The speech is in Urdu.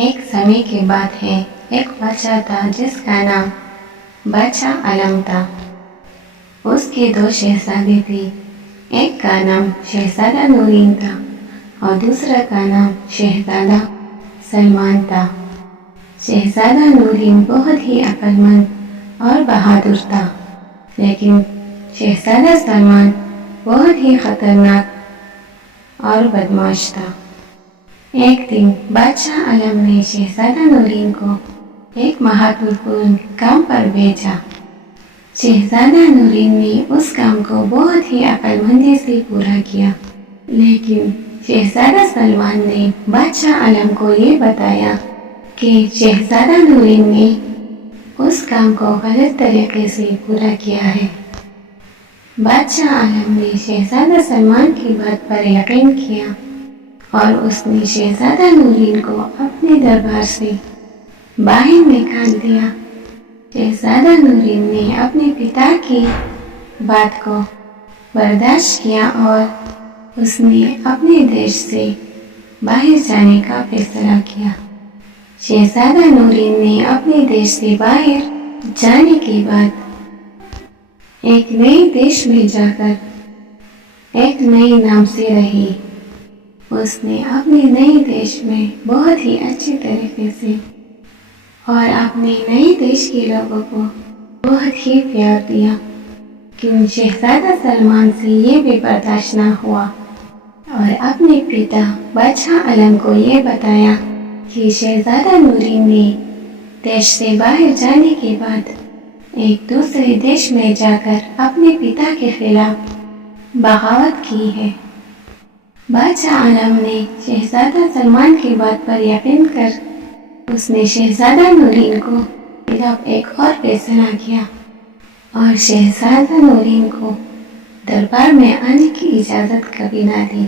ایک سمے کی بات ہے، ایک بادشاہ تھا جس کا نام بادشاہ عالم تھا۔ اس کی 2 شہزادی تھی، ایک کا نام شہزادہ نورین تھا اور دوسرا کا نام شہزادہ سلمان تھا۔ شہزادہ نورین بہت ہی عقل مند اور بہادر تھا، لیکن شہزادہ سلمان بہت ہی خطرناک اور بدمعاش تھا۔ ایک دن بادشاہ عالم نے شہزادہ نورین کو ایک مہتوپورن کام پر بھیجا۔ شہزادہ نورین نے اس کام کو بہت ہی عقل مندی سے پورا کیا، لیکن شہزادہ سلمان نے بادشاہ عالم کو یہ بتایا کہ شہزادہ نورین نے اس کام کو غلط طریقے سے پورا کیا ہے۔ بادشاہ عالم نے شہزادہ سلمان کی بات پر یقین کیا اور اس نے شہزادہ نورین کو اپنے دربار سے باہر نکال دیا۔ شہزادہ نورین نے اپنے پتا کی بات کو برداشت کیا اور اس نے اپنے دیش سے باہر جانے کا فیصلہ کیا۔ شہزادہ نورین نے اپنے دیش سے باہر جانے کے بعد ایک نئے دیش میں جا کر ایک نئے نام سے رہی۔ اس نے اپنے نئے دیش میں بہت ہی اچھے طریقے سے اور اپنے نئے دیش کے لوگوں کو بہت ہی پیار دیا، لیکن شہزادہ سلمان سے یہ بھی برداشت نہ ہوا اور اپنے پتا بادشاہ عالم کو یہ بتایا کہ شہزادہ نورین نے دیش سے باہر جانے کے بعد ایک دوسرے دیش میں جا کر اپنے پتا کے خلاف بغاوت کی ہے۔ بادشاہ عالم نے شہزادہ سلمان کی بات پر یقین کر اس نے شہزادہ نورین کو خلاف ایک اور فیصلہ کیا اور شہزادہ نورین کو دربار میں آنے کی اجازت کبھی نہ دی۔